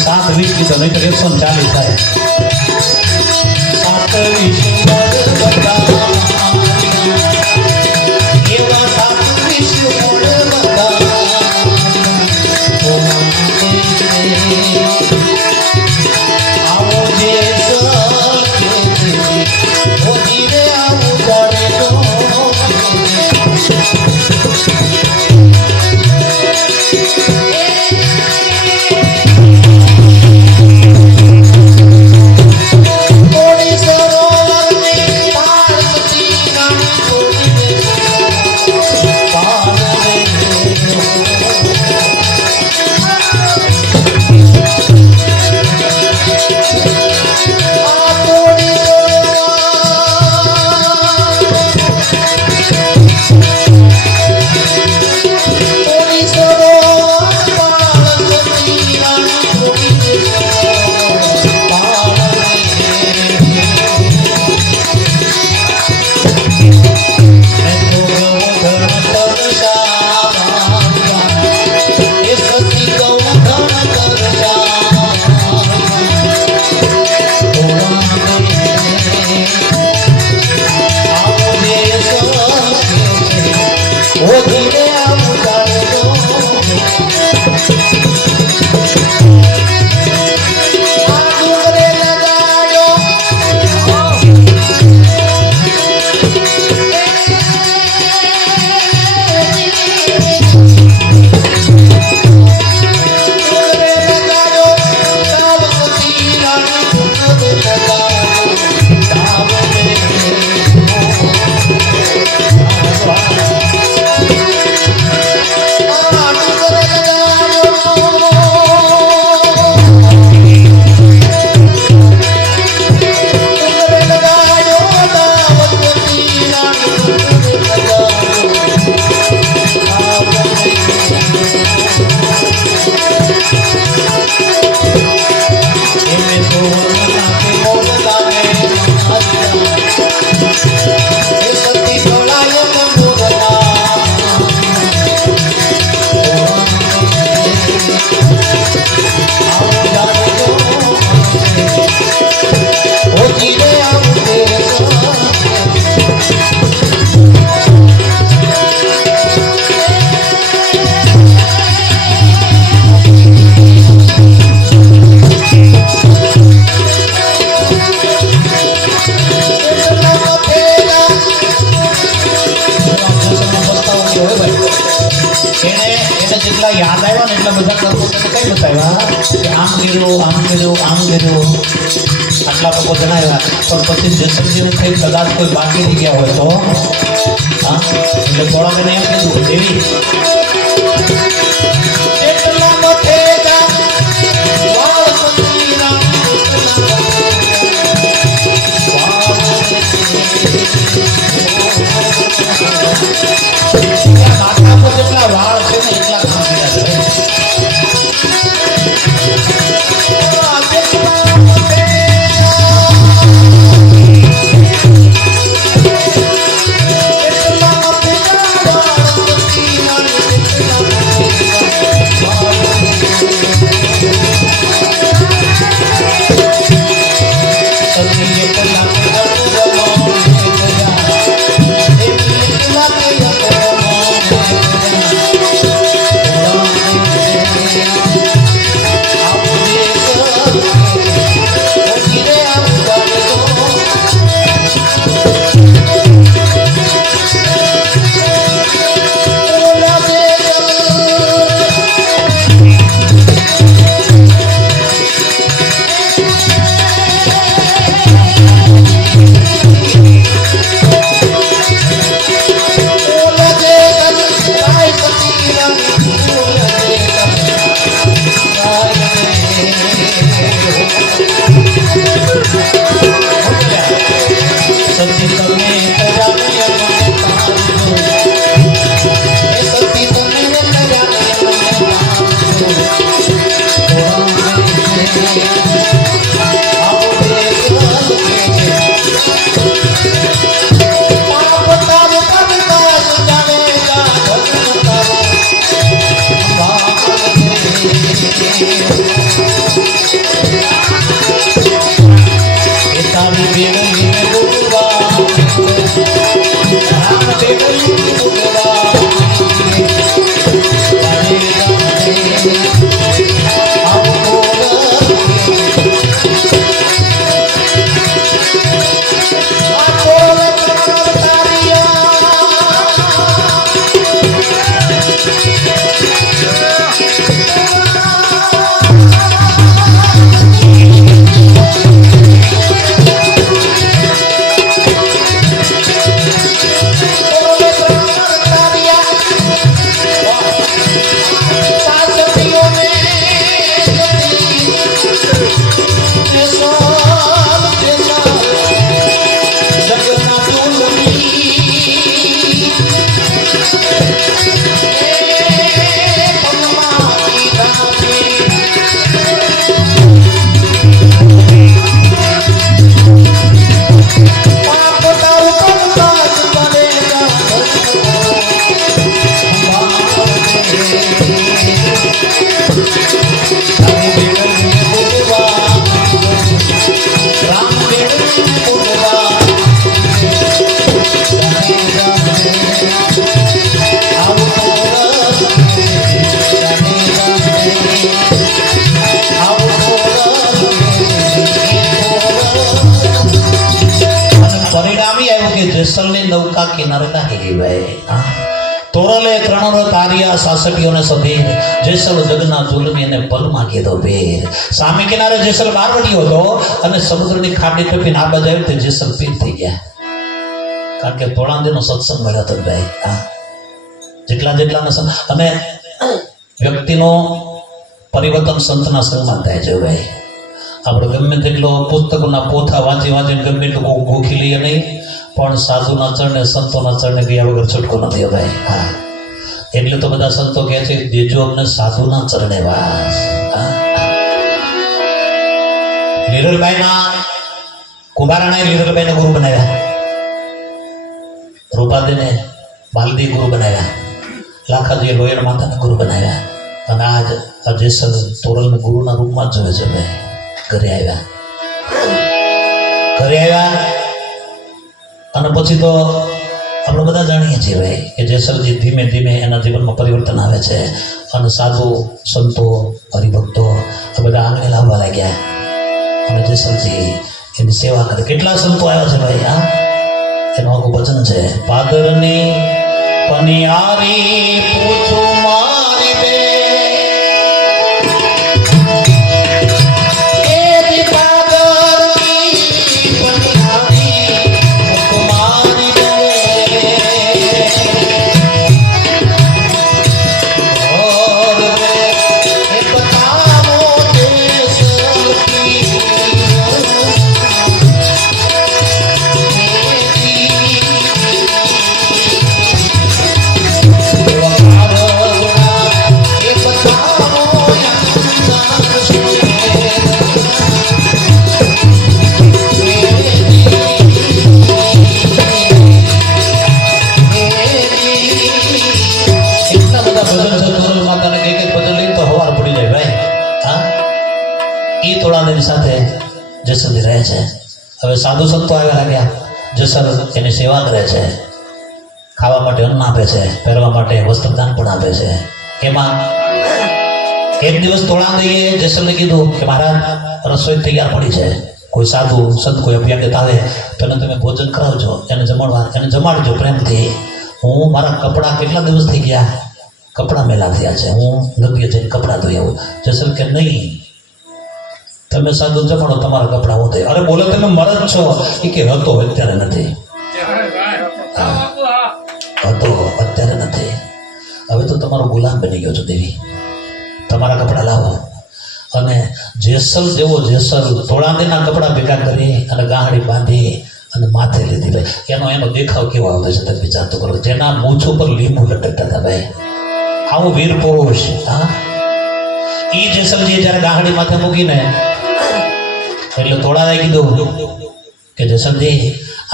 7:20 કીધો, નહીં તો 140 થાય. え નકા કિનારે લાગી ગઈ ભાઈ. તોરલે ત્રણ તારિયા સાસટીઓને સધીર જેસલ જગના જુલમી અને પલમાં કીધો ભેર. સામે કિનારે જેસલ બારવટીયો હતો અને સમુદ્રની ખાડી ટપીને આ બાજુ આવ્યું તે જેસલ પીર થઈ ગયા. કારણ કે તોળાંદીનો સત્સંગ મળ્યો હતો ભાઈ. જેટલા અને વ્યક્તિનો પરિવર્તન સંતના સંગમાં થાય છે ભાઈ. આપણે ગમે તેટલો પુસ્તકોના પોથા વાંચીને ગમે એટલું ગોખી લઈએ નહીં, પણ સાધુના ચરણે સંતોના ચરણે ગયા વગર છૂટકો નથી ભાઈ. એટલે તો બધા સંતો કહે છે દેજો અમને સાધુના ચરણે વાસ. લીરલભાઈના કુંભારાના લીરલભાઈને ગુરુ બનાવ્યા, રૂપાદેને બાલદી ગુરુ બનાવ્યા, લાખાજીએ લોયર માતાને ગુરુ બનાવ્યા, અને આજ જેસલ તોરલને ગુરુના રૂપમાં જ જોવે છે ભાઈ. ઘરે આવ્યા અને પછી તો આપણે બધા જાણીએ છીએ ભાઈ કે જેસલજી ધીમે ધીમે એના જીવનમાં પરિવર્તન આવે છે અને સાધુ સંતો હરિભક્તો આ બધા આંગણે લાવવા લાગ્યા અને જેસલજી એની સેવા કરે. કેટલા સંતો આવ્યા છે ભાઈ. એનું આખું વચન છે, પાદરની પનિયારી પૂછું મારી બે સાથે જેસલજી રહે છે. હવે સાધુ સંતો આવ્યા લાગ્યા. જેસલ એની સેવા કરે છે, ખાવા માટે અન્ન આપે છે, પહેરવા માટે વસ્ત્રદાન પણ આપે છે. એમાં એક દિવસ તોળાંદીએ જેસલને કીધું કે મહારાજ રસોઈ તૈયાર પડી છે, કોઈ સાધુ સંત કોઈ અભ્યાગત આવે તો એને તમે ભોજન કરાવજો, એને જમાડજો પ્રેમથી. હું મારા કપડાં કેટલા દિવસ થઈ ગયા, કપડાં મેલા થયા છે, હું નદીએ જઈને કપડાં ધોઈ આવું. જેસલ કે નહીં, તમે સાધુ જમાડો, તમારા કપડા હું થઈ. અરે બોલો તમે મરદ છો? એ કે હતો, અત્યારે નથી. હતો, અત્યારે નથી. હવે તો તમારો ગુલામ બની ગયો છો દેવી, તમારા કપડા લાવો. અને જેસલ જેવો જેસલ તોળાંદીના કપડા ભેગા કરી અને ગાંહડી બાંધી અને માથે લીધી ભાઈ. એનો દેખાવ કેવો આવતો છે તમે વિચાર તો કરો. જેના મૂછ ઉપર લીંબુ લટકતા હતા ભાઈ, આવો વીર પુરુષ. એ જેસલજીએ જયારે ગાંહડી માથે મૂકીને એટલે તોળાએ કીધું કે જેસલજી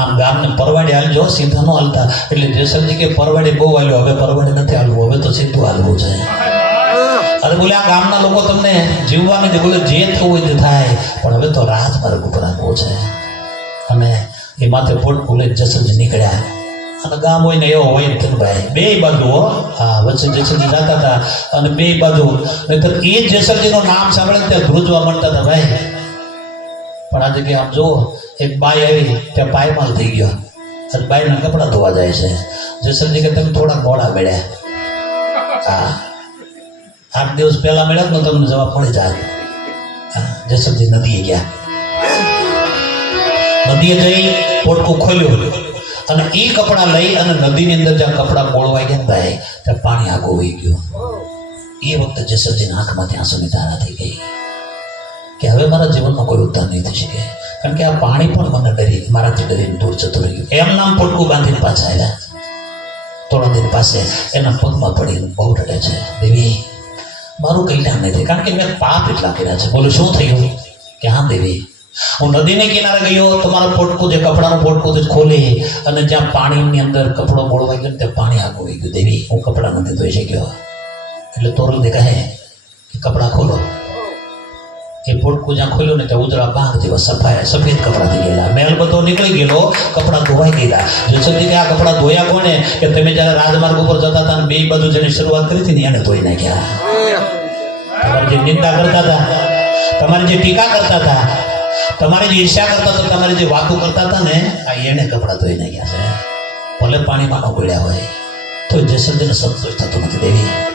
આમ ગામને પરવાડે હાલજો, સીધા ન હાલતા. એટલે જેસલજી કે પરવાડે બહુ હાલ્યો, હવે પરવાડે નથી હાલવું, હવે તો સીધું હાલવું છે. અરે બોલે આ ગામના લોકો તમને જીવવાની દે, બોલે જે થવું હોય તે થાય, પણ હવે તો રાજમાર્ગ ઉપર આવવું છે. અને એ માથે પોટકું લઈને જેસલજી નીકળ્યા. અને ગામ હોય ને એવો હોય ને ભાઈ, બે બાજુ વચ્ચે જેસલજી જતા હતા અને બે બાજુ નહીતર એ જેસલજીનું નામ સાંભળે ત્યાં ધ્રુજવા મળતા હતા ભાઈ. પણ આ જગ્યાએ આમ જુઓ, એક બાઈ આવી ત્યાં પાયમાલ થઈ ગયો અને બાઈના કપડાં ધોવા જાય છે. જેસલજી કે તમે થોડા મોડા મળ્યા, 8 દિવસ પહેલા મળ્યા તો તમને જવાબ મળી જાય. જેસલજી નદીએ ગયા, નદીએ જઈ પોટકું ખોલ્યું અને એ કપડાં લઈ અને નદીની અંદર જ્યાં કપડાં બોળવાઈ ગયા ભાઈ ત્યાં પાણી આગું વહી ગયું. એ વખતે જેસલજીના આંખમાંથી આંસુની ધારા થઈ ગઈ કે હવે મારા જીવનમાં કોઈ ઉદ્ધાર નહીં થઈ શકે, કારણ કે આ પાણી પણ મને મારાથી ડરીને દૂર જતું રહ્યું. એમ નામ પોટકું બાંધીને પાછા આવ્યા તોળાંદી પાસે. એના પગમાં પડીને બહુ રડે છે, દેવી મારું કલ્યાણ નહીં થાય, કારણ કે મેં પાપ એટલા કર્યા છે. બોલું શું થયું? કે હા દેવી, હું નદીને કિનારે ગયો, તમારું પોટકું જે કપડાનું પોટકું ખોલી અને જ્યાં પાણીની અંદર કપડો બોળવાઈ ગયો ત્યાં પાણી આગું વહી ગયું. દેવી હું કપડાં નથી ધોઈ શક્યો. એટલે તોરલને કહે કે કપડાં ખોલો. એ પોટકું જ્યાં ખોલ્યું ને ત્યાં ઉજળા બાર જેવા સફેદ કપડાં થઈ ગયેલા, મેલ બધો નીકળી ગયેલો, કપડાં ધોવાઈ ગયેલા. જેસલજી કે આ કપડાં ધોયા કોને? કે તમે જયારે રાજમાર્ગ ઉપર જતા હતા ને બે બાજુ જેની શરૂઆત કરી હતી ને એને ધોઈ નાખ્યા. તમારી જે નિંદા કરતા હતા, તમારી જે ટીકા કરતા હતા, તમારી જે ઈર્ષ્યા કરતા હતા, તમારી જે વાતો કરતા હતા ને, આ એને કપડાં ધોઈ નાખ્યા છે. ભલે પાણીમાં ન પડ્યા હોય તો જેસલજીને સંતોષ થતો નથી દેવી.